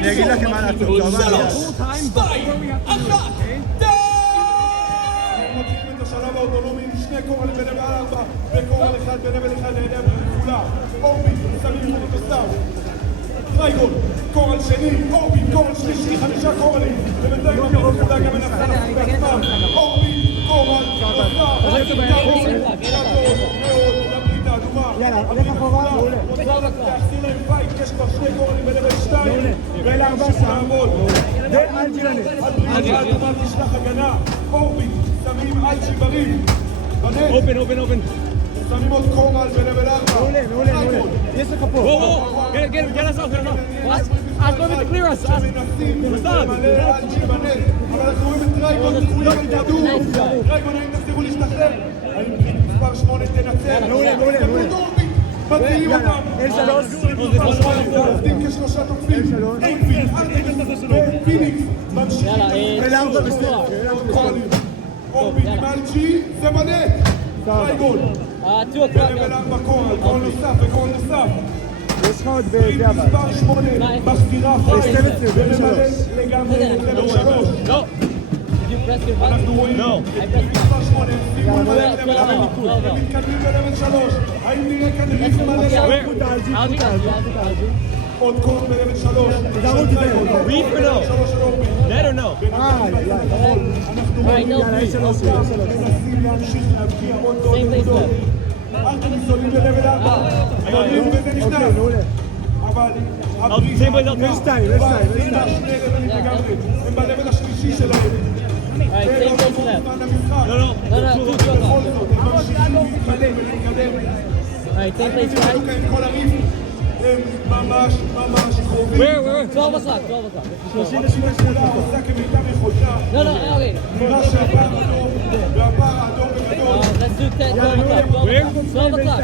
אני אגיד לכם מה לעשות. מתחילים את השלב האוטונומי עם שני קורלים בנבל 4 וקורל אחד בנבל אחד לידי כולה. אורבי, שמים אותו סתם. טרייגון, קורל שני, אורבי, קורל שלישי, 5 קורלים. ובינתיים המפקדה גם מנסה לעשות בעצמם. אורבי, קורל, נוסף, מאוד, לבריטה אדומה. יאללה, לך אחורה, מעולה. רוצה להחזיר להם פייט, יש כבר 2 קורלים בנבל 2. ואלה 4 שם. ואלג'ירנט. הבריטה האדומה תשלח הגנה. אורבי, שמים אלצ'י בריב. Open. שמים עוד קורל בנבל 4. מעולה. יש לך פה. Get us off here, What? I'm going to clear us. שמנסים למלא אלצ'י בנט. אבל אנחנו רואים את טרייגון כולם בכדור. טרייגון, האם תצליחו להשתחרר? האם מספר 8 תנצל? מעולה. מציעים אותם. מספר 8 עובדים כשלושה תוקפים. אייפין, פיניקס, ממשיכים. אלה 4 בסדר. אורבי עם אלצ'י, זה בנט. טרייגון. 2 o'clock. בנבל 4 קורל נוסף. יש לך עוד בזה הבא. מספר 8 מחזירה פייט 12, וממלא לגמרי את לבל 3. No. Did you press your button? אנחנו רואים I את pressed מספר 8 שימו מלא לא. לבל 4 ומתקדמים ללבל 3. האם נראה כאן ריף מלא עוד קורל בלבל 3. Reef or no? That or no? אנחנו רואים מנסים להמשיך להבקיע עוד נקודות. ארטמיס עולים ללבל 4. עולים וזה נכנס. אבל יש שתיים. הם בלבל השלישי שלהם. זה לא עבור זמן המשחק. בכל זאת, הם ממשיכים להתקדם ולהתקדם. Same place, right? עם כל הריף הם ממש קרובים. Where? 12 o'clock. 38 עושה כמיטב יכולתה. Okay. נראה שהפער אדום והפער האדום בגדול. Let's do 12 o'clock. Where? 12 o'clock.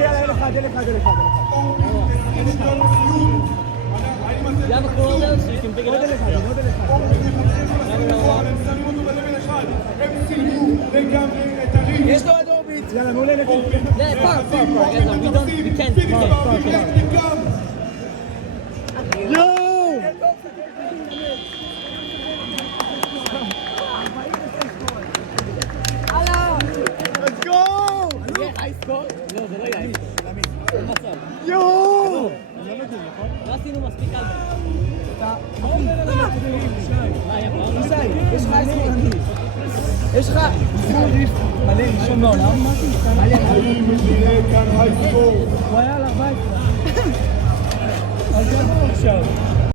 יאללה, אל אחד. You have a cool though, so you can pick it up. יש לו עוד אורביט. יאללה, מעולה. Yeah, far. We can't. יואו! Let's go! לא, זה לא יהיה. אין מצב. יואו! לא עשינו מספיק על זה. יש לך ריף מלא ראשון בעולם? הוא היה על 14. אז זה לא עכשיו.